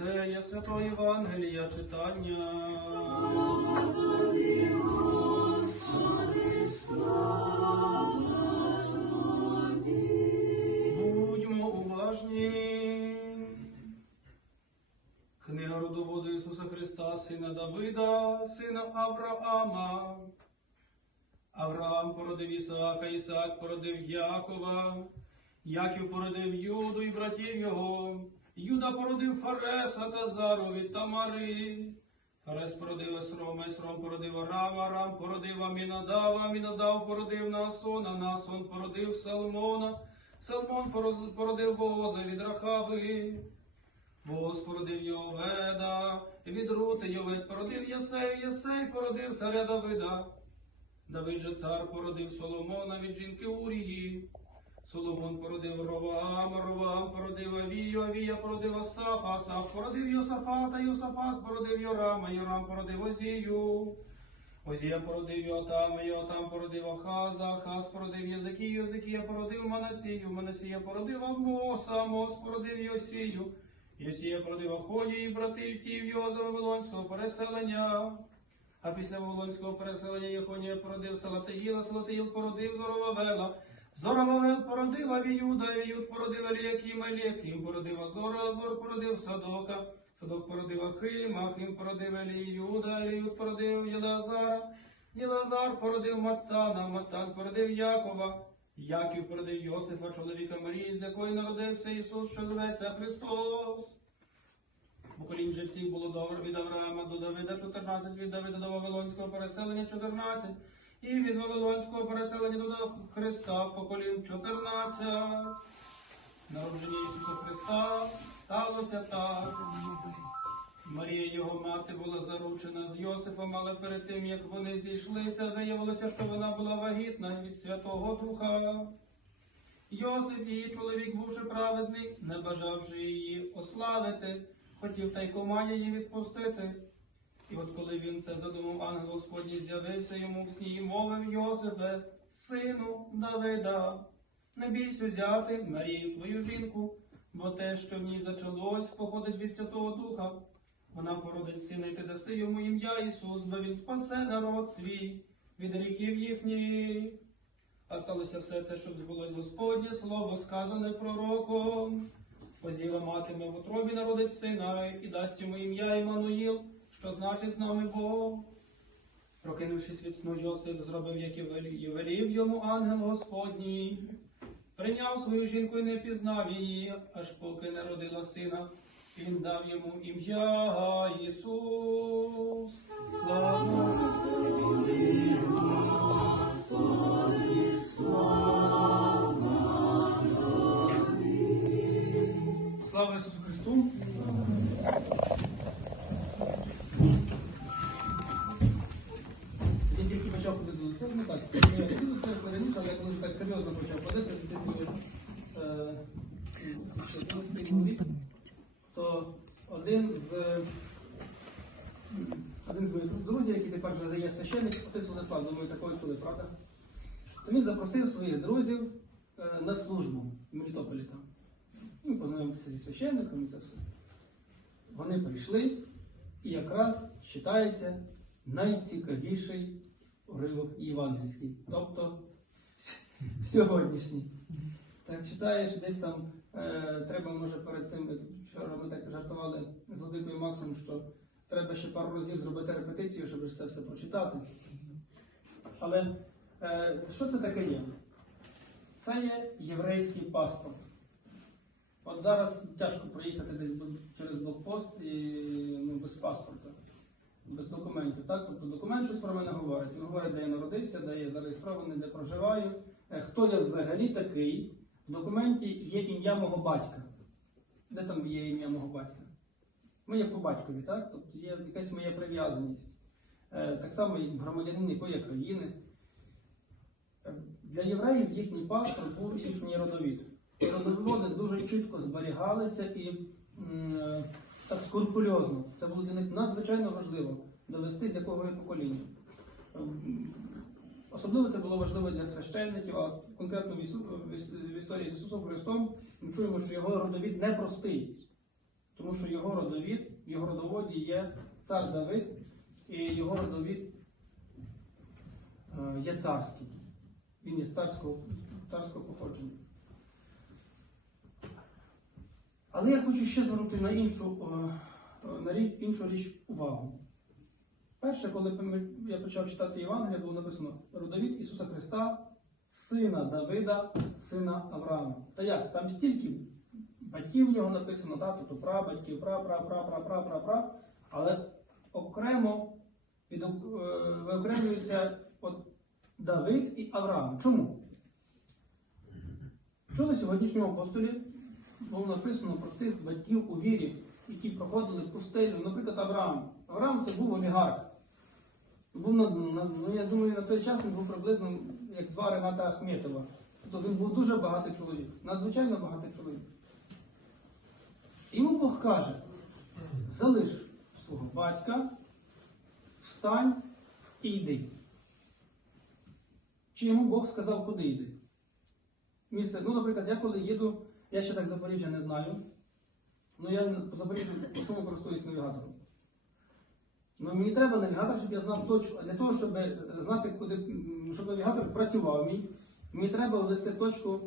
Матея, Святого Євангелія читання. Будьмо уважні. Книга родоводу Ісуса Христа, сина Давида, сина Авраама. Авраам породив Ісаака, Ісаак породив Якова, Яків породив Юду і братів його. Юда породив Фареса та Зарові та Мари. Фарес породив Есрома, Есром породив Арама, Арам породив Амінадава, Амінадав породив Наасона, Наасон породив Салмона, Салмон породив Вооза від Рахави. Бос породив Йоведа, від Рути Йовед породив Єсей, Єсей породив царя Давида. Давид же цар породив Соломона від жінки Урії. Соломон породив Роваама, Роваам породив Авію, Авія породив Асафа, Асаф породив Йосафата, Йосафат породив Йорама, Йорам породив Озію. Озія породив Йотама, Йотам породив Ахаза, Ахаз породив Єзикію, Єзикія породив Манасію, Манасія породив Амоса, Амос породив Йосію. Йосія породив Ахонію і братів тів його за Вавилонського переселення. А після Вавилонського переселення Єхонія породив Салатиїла, Салатиїл породив Зоровавела. Зоровавел породив Авіюда, Авіюд породив Еліяким, Еліяким породив Азора, Азор породив Садока, Садок породив Ахим, Ахим породив Еліюда, Еліюд породив Єлазара, Єлазар породив Маттана, Маттан породив Якова, Яків породив Йосифа, чоловіка Марії, з якої народився Ісус, що зветься Христос. Поколінь же було добре від Авраама до Давида 14, від Давида до Вавилонського переселення 14, і від Вавилонського переселення до Христа поколінь 14. Народження Ісуса Христа сталося так. Марія, його мати, була заручена з Йосифом, але перед тим, як вони зійшлися, виявилося, що вона була вагітна від Святого Духа. Йосиф, її чоловік, бувши праведний, не бажавши її ославити, хотів тайкомані її відпустити. І от коли він це задумав, ангел Господній з'явився йому в сні і мовив Йосифе, сину Давида, не бійся взяти Марію твою жінку, бо те, що в ній зачалось, походить від Святого Духа. Вона породить сина, і ти даси йому ім'я Ісус, бо він спасе народ свій від гріхів їхніх. А сталося все це, щоб збулось Господнє слово, сказане пророком. Позіва матиме в утробі народить сина і дасть йому ім'я Іммануїл, що значить нами Бог. Прокинувшись від сну, Йосип зробив, як і велів, йому ангел Господній. Прийняв свою жінку і не пізнав її, аж поки не родила сина. Він дав йому ім'я Ісус. Слава Слава Ісусу Христу! Ходити так. Я ходив до але я коли так серйозно почав ходити, десь були, е, 11 рік, то один з один з моїх друзів, який тепер вже є священник, отець Владислав, думаю, такого чули, правда? То він запросив своїх друзів е, на службу в Мелітополі там. Ми познайомилися зі священником і це все. Вони прийшли, і якраз читається найцікавіший уривок євангельський, тобто сьогоднішній. Так читаєш, десь там е, треба, може, перед цим, вчора ми так жартували з Владикою Максом, що треба ще пару разів зробити репетицію, щоб це все прочитати. Але е, що це таке є? Це є єврейський паспорт. От зараз тяжко проїхати десь через блокпост і, ну, без паспорта, без документів. Так? Тобто документ щось про мене говорить. Він говорить, де я народився, де я зареєстрований, де проживаю, е, хто я взагалі такий. В документі є ім'я мого батька. Де там є ім'я мого батька? Ми є по батькові, так? Тобто є якась моя прив'язаність. Е, Так само громадянин якої країни. Е, Для євреїв їхній паспорт був їхній родовід. Родоводи дуже чітко зберігалися і так скрупульозно. Це було для них надзвичайно важливо довести, з якого є покоління. Ем, Особливо це було важливо для священників, а конкретно в, історії з Ісусом Христом ми чуємо, що його родовід непростий. тому що його родовід, його родоводі є цар Давид, і його родовід е, є царський. Він є царського, царського походження. Але я хочу ще звернути на іншу, е, на річ, іншу річ увагу. Перше, коли я почав читати Євангелія, було написано родовід Ісуса Христа, сина Давида, сина Авраама. Та як? Там стільки батьків в нього написано, да? тобто прабатьків, пра, пра, пра, пра, пра, пра, пра, але окремо від, е, виокремлюється от Давид і Авраам. Чому? Чули сьогоднішньому апостолі було написано про тих батьків у вірі, які проходили пустелю, наприклад, Авраам. Авраам це був олігарх. Був на, на- ну, я думаю, на той час він був приблизно як два Рената Ахметова. Тобто він був дуже багатий чоловік, надзвичайно багатий чоловік. Йому Бог каже: залиш свого батька, встань і йди. Чи йому Бог сказав, куди йди? Місце, ну, наприклад, я коли їду, я ще так Запоріжжя не знаю. Ну я по Запоріжжю основному користуюсь навігатором. Ну, мені треба навігатор, щоб я знав точку. А для того, щоб е, знати, куди, щоб навігатор працював мій, мені треба ввести точку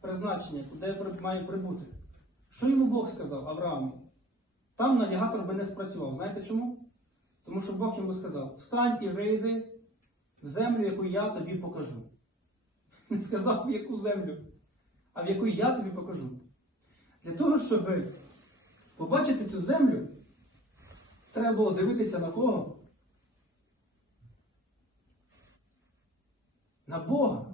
призначення, куди я маю прибути. Що йому Бог сказав Аврааму? Там навігатор би не спрацював. Знаєте чому? Тому що Бог йому сказав: встань і вийди в землю, яку я тобі покажу. Не сказав, яку землю, а в яку я тобі покажу. Для того, щоб побачити цю землю, треба було дивитися на кого? На Бога.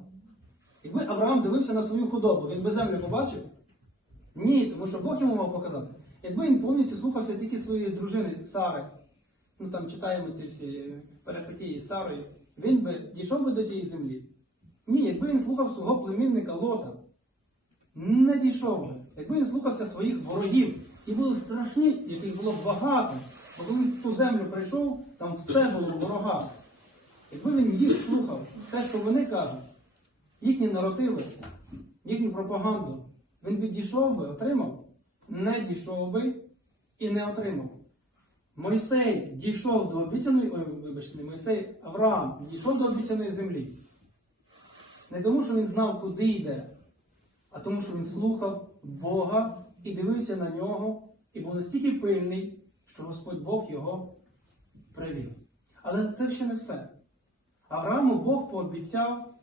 Якби Авраам дивився на свою худобу, він би землю побачив? Ні, тому що Бог йому мав показати. Якби він повністю слухався тільки своєї дружини Сари, ну там читаємо ці всі перипетії з Сарою, він би дійшов би до тієї землі. Ні, якби він слухав свого племінника Лота, не дійшов би. Якби він слухався своїх ворогів, і були страшні, яких було багато, бо коли він ту землю прийшов, там все було в ворогах. Якби він їх слухав, те, що вони кажуть, їхні наративи, їхню пропаганду, він би дійшов би, отримав, не дійшов би і не отримав. Мойсей дійшов до обіцяної, ой, вибачте, Мойсей, Авраам дійшов до обіцяної землі. Не тому, що він знав, куди йде, а тому, що він слухав Бога і дивився на нього, і був настільки пильний, що Господь Бог його привів. Але це ще не все. Аврааму Бог пообіцяв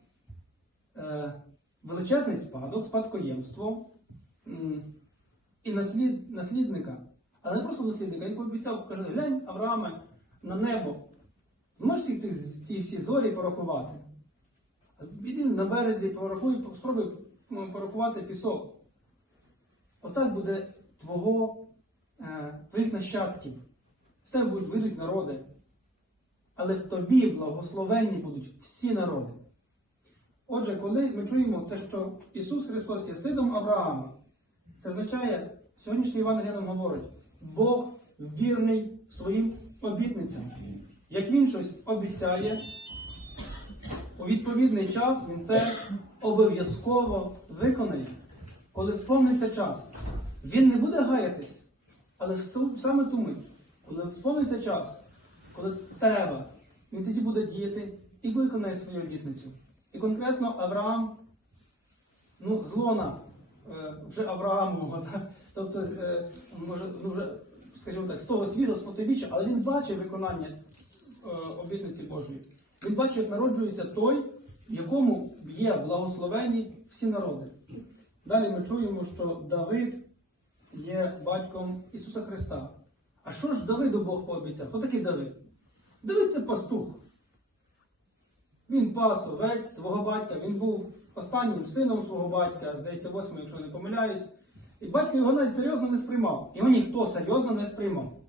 е, величезний спадок, спадкоємство і наслід, наслідника. Але не просто наслідника, він пообіцяв, каже, глянь, Аврааме, на небо. Можеш ті, всі зорі порахувати? Іди на березі, порахуй, спробуй порахувати пісок. Отак буде твого, е, твоїх нащадків. З тебе будуть вийдуть народи. Але в тобі благословенні будуть всі народи. Отже, коли ми чуємо це, що Ісус Христос є сином Авраама, це означає, сьогоднішній Євангелій нам говорить, Бог вірний своїм обітницям. Як Він щось обіцяє, у відповідний час Він це обов'язково виконає. Коли сповниться час, Він не буде гаятись, але саме мить, коли сповниться час, коли треба, він тоді буде діяти і виконає свою обітницю. І конкретно Авраам, ну, з лона е, вже Авраамова, тобто, е, може, ну, вже, скажімо так, з того світу, з потибіччя, але він бачив виконання е, обітниці Божої. Він бачив, як народжується той, якому є благословені всі народи. Далі ми чуємо, що Давид є батьком Ісуса Христа. А що ж Давиду Бог пообіцяв? Хто такий Давид? Давид це пастух. Він пас овець свого батька, він був останнім сином свого батька, здається, восьмим, якщо не помиляюсь. І батько його навіть серйозно не сприймав. Його ніхто серйозно не сприймав.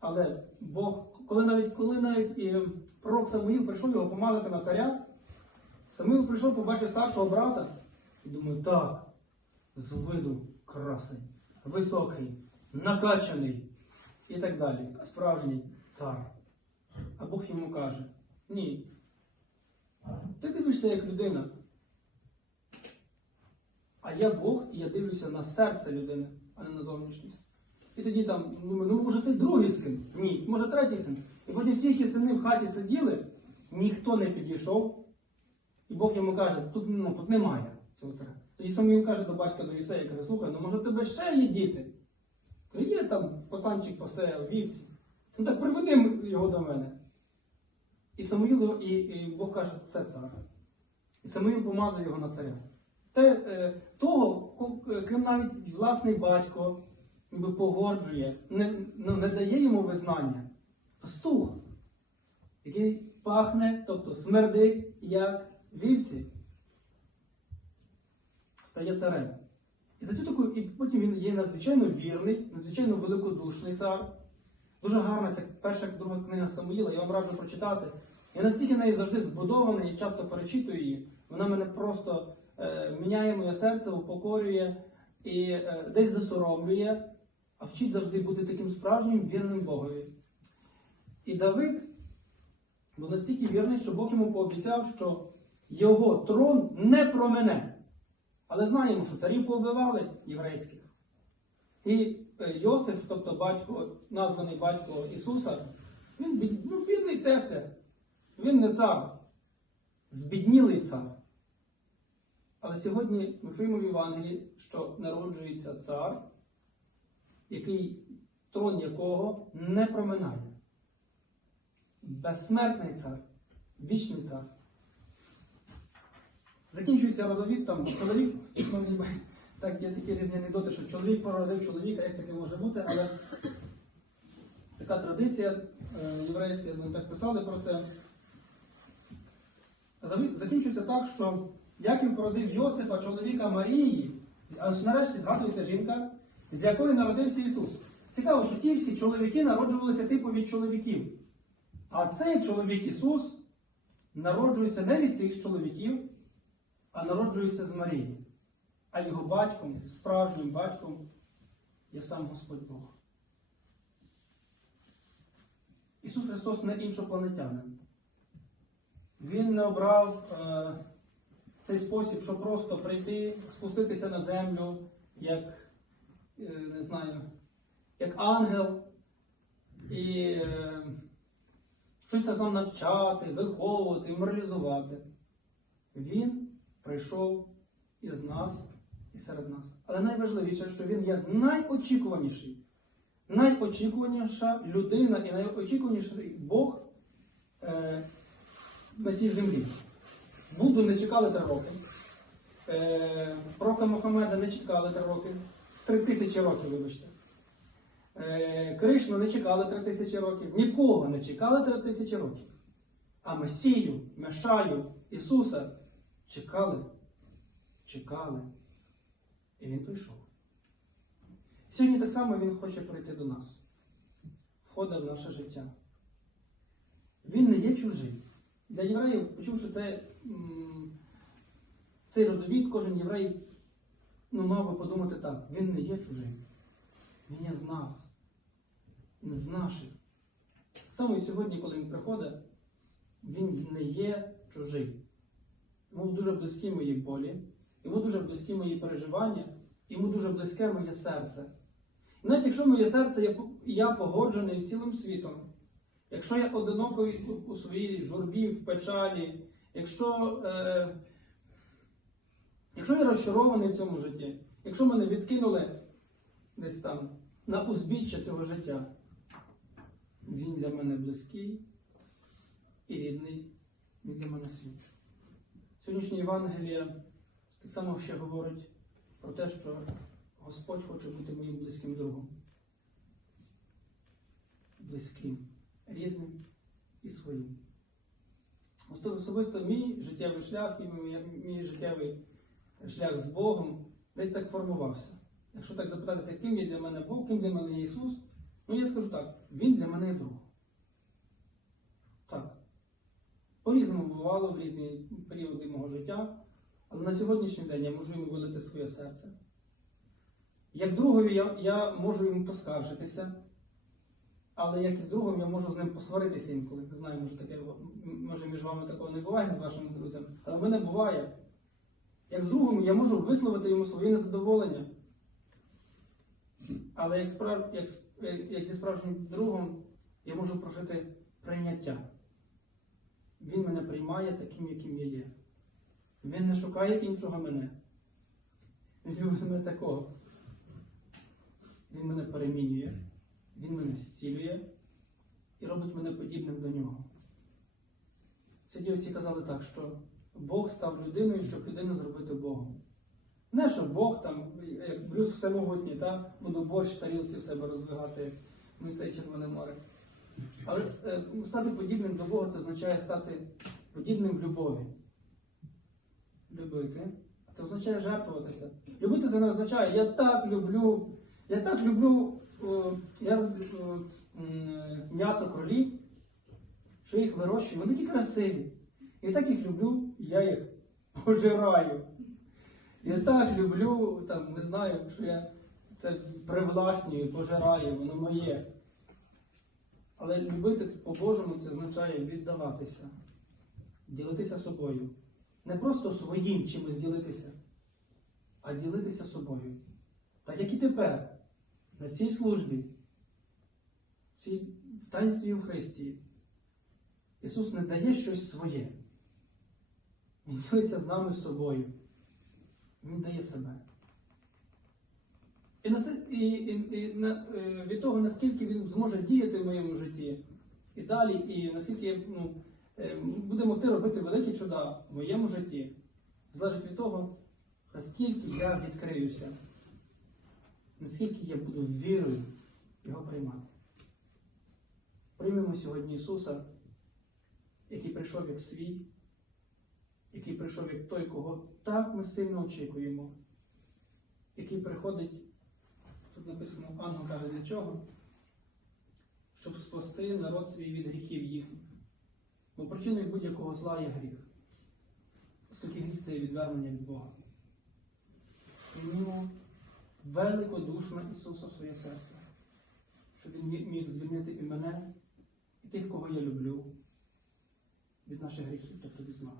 Але Бог, коли навіть коли навіть і пророк Самуїл прийшов його помазати на царя, Самуїл прийшов, побачив старшого брата і думає, так, з виду красень, високий, накачаний і так далі. Справжній цар. А Бог йому каже: ні. Ти дивишся як людина. А я Бог, і я дивлюся на серце людини, а не на зовнішність. І тоді там, ну може це другий син? Ні, може третій син. І потім всі, які сини в хаті сиділи, ніхто не підійшов. І Бог йому каже, тут, ну, тут немає цього царя. Тоді Самуїл каже до батька до Ісея, каже, слухай, ну може тебе ще є діти? Каже, є там пацанчик посе, вівці. Ну так приведи його до мене. І Самуїл і, і Бог каже, це цар. І Самуїл помазує його на царя. Те, е, того, ким навіть власний батько ніби погоджує, не, ну, не дає йому визнання. Пастух, який пахне, тобто смердить, як вівці, стає царем. І за цю таку, і потім він є надзвичайно вірний, надзвичайно великодушний цар. Дуже гарна ця перша друга книга Самуїла, я вам раджу прочитати. Я настільки нею завжди збудований і часто перечитую її. Вона мене просто е, міняє моє серце, упокорює і е, десь засоромлює, а вчить завжди бути таким справжнім вірним Богові. І Давид був настільки вірний, що Бог йому пообіцяв, що його трон не промене. Але знаємо, що царів повбивали єврейських. І е, Йосиф, тобто батько, названий батько Ісуса, він ну, бідний тесер. Він не цар, збіднілий цар. Але сьогодні ми чуємо в Євангелії, що народжується цар, який, трон якого не проминає. Безсмертний цар, вічний цар. Закінчується родовід, там чоловік, ну, ніби, так є такі різні анекдоти, що чоловік породив чоловіка, як таке може бути, але така традиція е, єврейська, ми так писали про це. Закінчується так, що Яків породив Йосифа, чоловіка Марії, аж нарешті згадується жінка, з якої народився Ісус. Цікаво, що ті всі чоловіки народжувалися типу від чоловіків. А цей чоловік Ісус народжується не від тих чоловіків, а народжується з Марії. А його батьком, справжнім батьком, є сам Господь Бог. Ісус Христос не іншопланетянин. Він не обрав е, цей спосіб, щоб просто прийти, спуститися на землю, як, е, не знаю, як ангел і е, щось там навчати, виховувати, моралізувати. Він прийшов із нас і серед нас. Але найважливіше, що він є найочікуваніший, найочікуваніша людина і найочікуваніший Бог е, на цій землі. Будду не чекали три роки. Е, Пророка Мохамеда не чекали три роки. Три тисячі років, вибачте. Е, Кришну не чекали три тисячі років. Нікого не чекали три тисячі років. А Месію, Мешаю, Ісуса чекали, чекали. І Він прийшов. Сьогодні так само Він хоче прийти до нас, входить в наше життя. Він не є чужий. Для євреїв, почувши це, цей родовід, кожен єврей ну, мав би подумати так: він не є чужим. Він є в нас. Він з наших. Саме сьогодні, коли він приходить, він не є чужий. Йому дуже близькі мої болі, йому дуже близькі мої переживання, йому дуже близьке моє серце. І навіть якщо моє серце я погоджений цілим світом, якщо я одинокий у своїй журбі, в печалі, якщо, е, якщо я розчарований в цьому житті, якщо мене відкинули десь там на узбіччя цього життя, він для мене близький і рідний, він для мене світ. Сьогоднішнє Євангеліє так само ще говорить про те, що Господь хоче бути моїм близьким другом. Близьким, рідним і своїм. Особисто мій життєвий шлях і мій життєвий шлях з Богом десь так формувався. Якщо так запитатися, ким є для мене Бог, ким для мене Ісус, ну я скажу так, Він для мене є друг. Так. По-різному бувало в різні періоди мого життя, але на сьогоднішній день я можу йому вилити своє серце. Як другові я, я можу йому поскаржитися, але як і з другом я можу з ним посваритися інколи. Не знаю, може таке може між вами такого не буває з вашими друзями, але в мене буває. Як з другом я можу висловити йому своє незадоволення. Але як, справ, як, як, зі справжнім другом я можу прожити прийняття. Він мене приймає таким, яким я є. Він не шукає іншого мене. Він любить мене такого. Він мене перемінює, він мене зцілює і робить мене подібним до нього. Отці казали так, що Бог став людиною, щоб людину зробити Богом. Не що Бог там, як Брюс всемогутній, та буду борщ тарілці в себе роздвигати, Мойсей Червоне море. Але е, стати подібним до Бога це означає стати подібним в любові. Любити. Це означає жертвуватися. Любити це не означає, я так люблю, я так люблю я, м'ясо кролів, що їх вирощую. Вони такі красиві. Я так їх люблю, я їх пожираю. Я так люблю, там, не знаю, що я це привласнюю, пожираю, воно моє. Але любити по-божому це означає віддаватися, ділитися собою. Не просто своїм чимось ділитися, а ділитися собою. Так як і тепер, на цій службі, в цій в таїнстві Євхаристії, Ісус не дає щось своє. Він ділиться з нами собою. Він дає себе. І, і, і, і на, е, від того, наскільки він зможе діяти в моєму житті, і далі, і наскільки ну, е, буде могти робити великі чуда в моєму житті, залежить від того, наскільки я відкриюся, наскільки я буду вірою його приймати. Приймемо сьогодні Ісуса, який прийшов як свій, який прийшов як той, кого так ми сильно очікуємо, який приходить, тут написано, ангел каже для чого? Щоб спасти народ свій від гріхів їхніх. Бо причиною будь-якого зла є гріх, оскільки гріх це є відвернення від Бога. Приймімо великодушно Ісуса в своє серце, щоб Він міг- звільнити і мене, і тих, кого я люблю, від наших гріхів, тобто від зла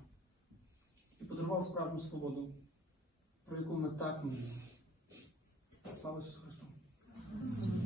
і подарував справжню свободу, про яку ми так мріємо. Слава Ісусу Христу!